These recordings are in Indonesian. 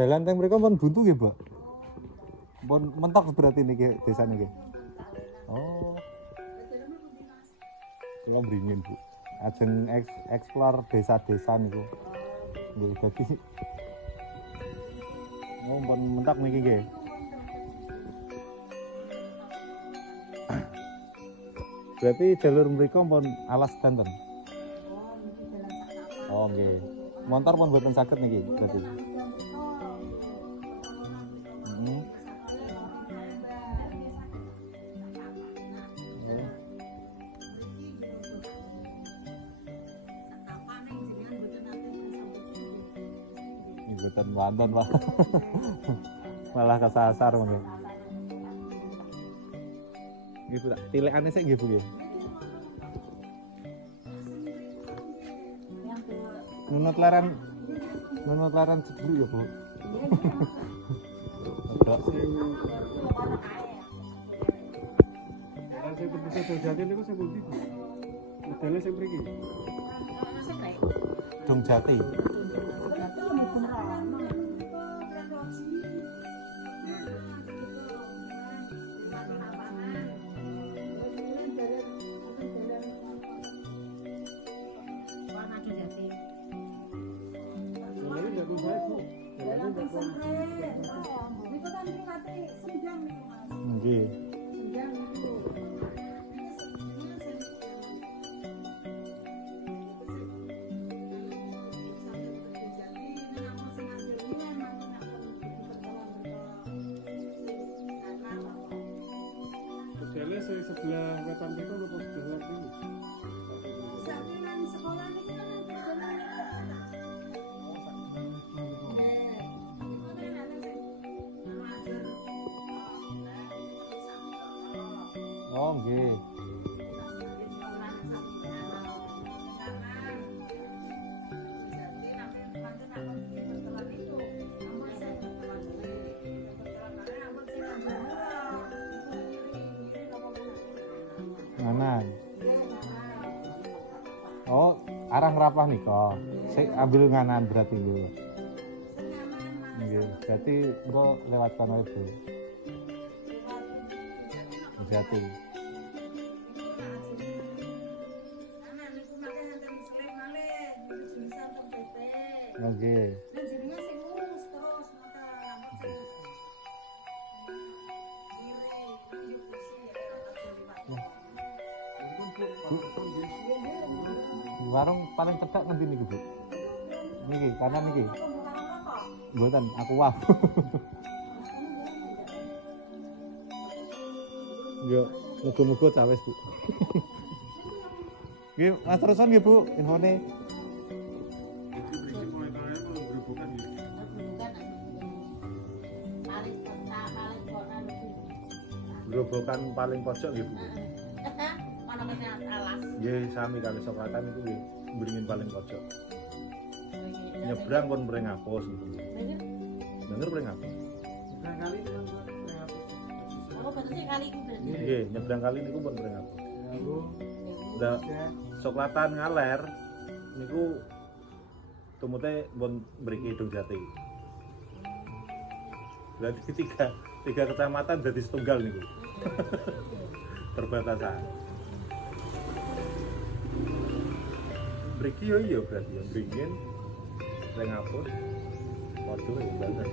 Jalan teng mriko pun buntu nggih, Mbak? Pun mentok berarti niki desa niki. Oh. Kula mringin, Bu. Ajeng eksplor desa-desa niku. Nggih, dadi pun mentok niki nggih. Berarti jalur mriko pun alas danten. Oh, nggih. Montor pun mboten saged niki berarti. Mboten wonten, Pak. Malah kesasar monggo. Nggih, Bu. Tilekane sik nggih, Bu nggih. Nunut leren cedulu ya, Bu. Orang sing tembus Dongjati niku sing pundi, Bu? Modele sing mriki. Dongjati. Nggih. Modele sing sebelah wetan niku napa sebelah niku? Oh, nggih. Nganan. Oh, arah ngerapah nika. Sik ambil nganan berarti nggih. Nggih, berarti engko lewat kono itu. Jati. Oke. Warung paling cedhak ngendi niku, Bu? Niki, kanan niki. Mboten, aku wah. Yo, muga-muga cawes, Bu. Nggih, Mas terusan nggih, Bu, infone. Grobokan paling pojok nggih, Bu. Mana kene alas. Nggih, sami kali Selatan itu nggih, Beringin paling pojok. Nyebrang pun Brengapus niku. Bener Brengapus. Nyebrang kali niku Oh, batese kali iku berarti. Nggih, nyebrang kali niku pun Brengapus. Lah, Selatan ngaler niku tumute pun mriki Dongjati. Berarti tiga kecamatan dadi setunggal niku. Perbatasan. Mriki yo iya berarti ya Beringin Brengapus. Waduh ya banget.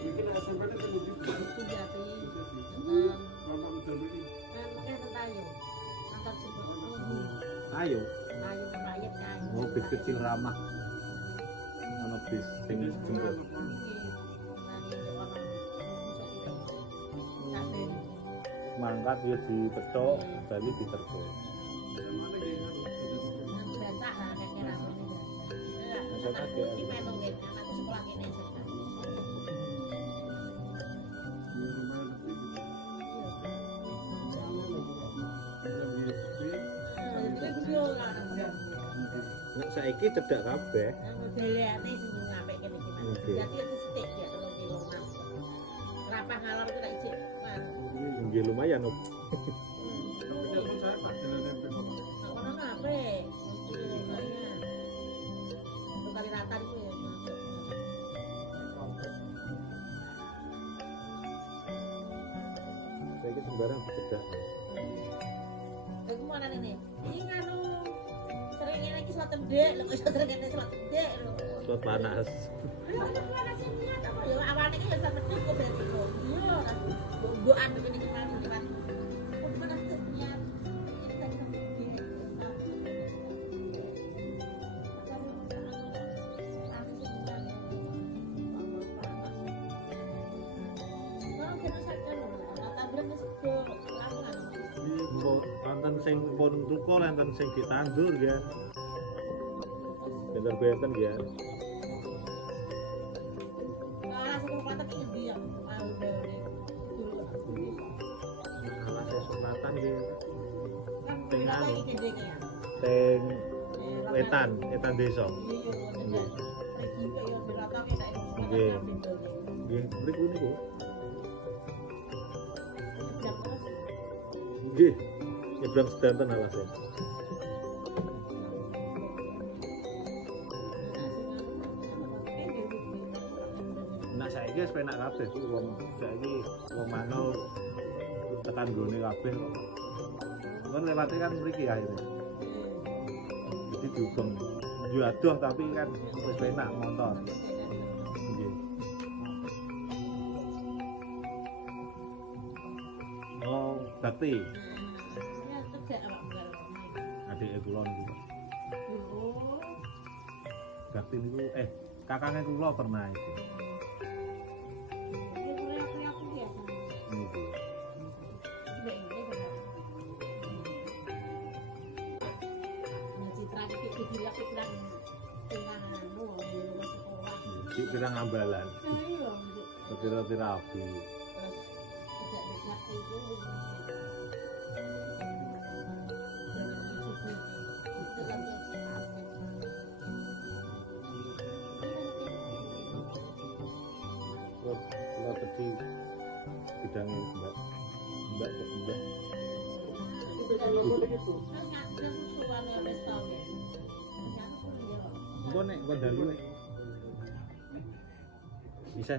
iki nek SMP itu pundi? Dongjati. Bapak medal mriki. Pakai tetayo. Antar jemput. Ayo, Ayo rakyat ayo. mau bis kecil ramah. Ono bis sing jemput. Mangkat ya dipecok, bali diterko. Nek saiki cedhak kabeh. Modeleane sing ngapik kene iki. Jadi itu sithik ya 3 kilo. Rapah ngalor ku tak ijik. Nggih lumayan, Op. Tidak percaya Pak dengan tempe. Ono apa? Kayaknya dua kali rata itu ya. Saya ini sembarang dicedak. Aku mau nanya nih, ini nganu seringnya lagi sholat cedek, lo kok seringnya sholat cedek lo. Suat panas. Lo itu mana sih niat apa ya? Awalnya kan ya sholat cedek kok berarti lo. Iya kan, doan begini gimana kan? Kok gimana sih niat? Ini tadi sampai begini. Wonten sing pun tukul enten sing ditandur ya. Benten-benten ya. Alase Selatan ya. Teng wetan desa. Nggih, mriku niku. Nggih. Nyebrang sedanten alase. Nah saiki wis penak kabeh wong saiki wong manul tekan gone kabeh kok. Kan lewate kan mriki akhirnya. Jadi diubeng yo adoh tapi kan wis penak motor. Nggih. Oh, bakti. Adik kula niku. Bakti niku kakangnya kula pernah itu. Niku. Si pirang ambalan. Roti-roti rabi. Kalau tadi bidangnya mbak. Engko nek dalu bisa